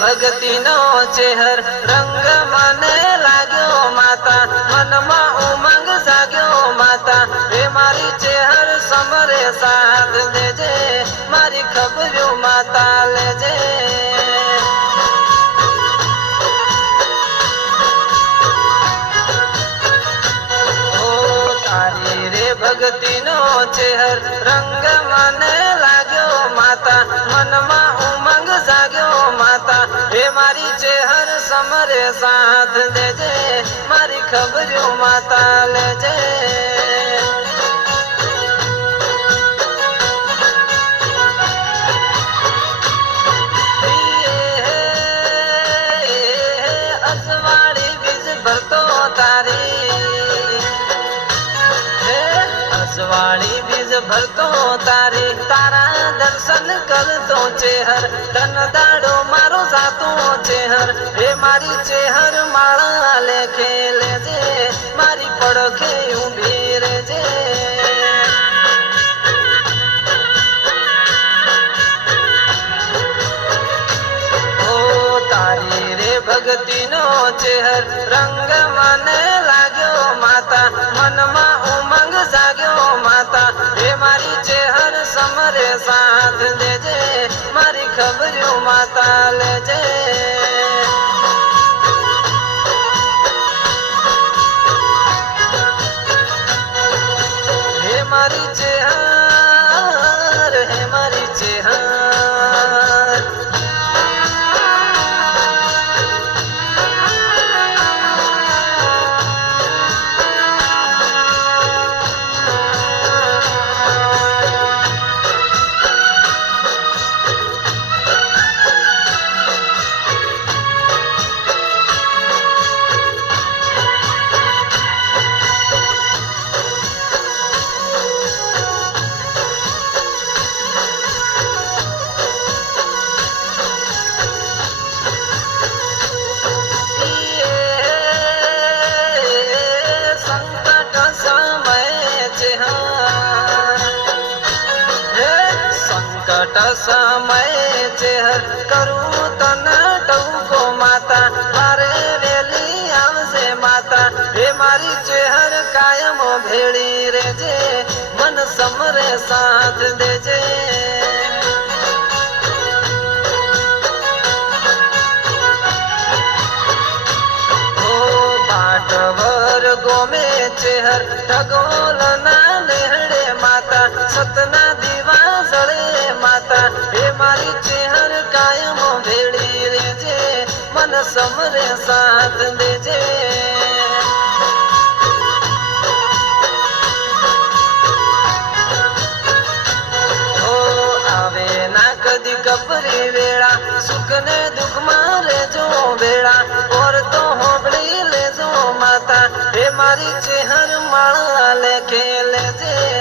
भक्ति नो चेहर रंग मने लाग्यो माता मन में उमंग जाग्यो माता हे मारी चेहर समरे साथ देजे मारी खबरू माता लेजे भक्ति नो चेहर रंग मने लाग्यो माता मन में उमंग जाग्यो माता हे मारी चेहर समरे साथ देजे मारी खबरू माता लेजे असवाड़ी बीज भरतो तारी वाली बीज भरतो तारी तारा दर्शन करतो चेहर धन दाड़ो मारो जातो चेहर हे मारी चेहर माला लेखे लेजे मारी पड़खे ऊभी रेजे ओ तारी रे भक्ति नो चेहर रंग मने लाग्यो माता मन में उमंग जाग्यो माता हे मारी चेहर समरे साथ देजे मारी खबरू माता लेजे हे मारी चेहर हे मारी चेहर समय चेहर करूँ तन टूको माता मारे वेली आवसे माता हे मारी चेहर कायम भेड़ी रेजे मन समरे साथ देजे ओ बाट भर गोमे चेहर ठगोल ना लेहड़े माता सतना दीवा जड़े माता हे मारी चेहर कायम भेड़ी रेजे मन समरे साथ देजे ओ आवे ना कदी कपरी वेड़ा सुख ने दुख मारे जो बेड़ा और तो होबड़ी ले जो माता हे मारी चेहर माला लेखे लेजे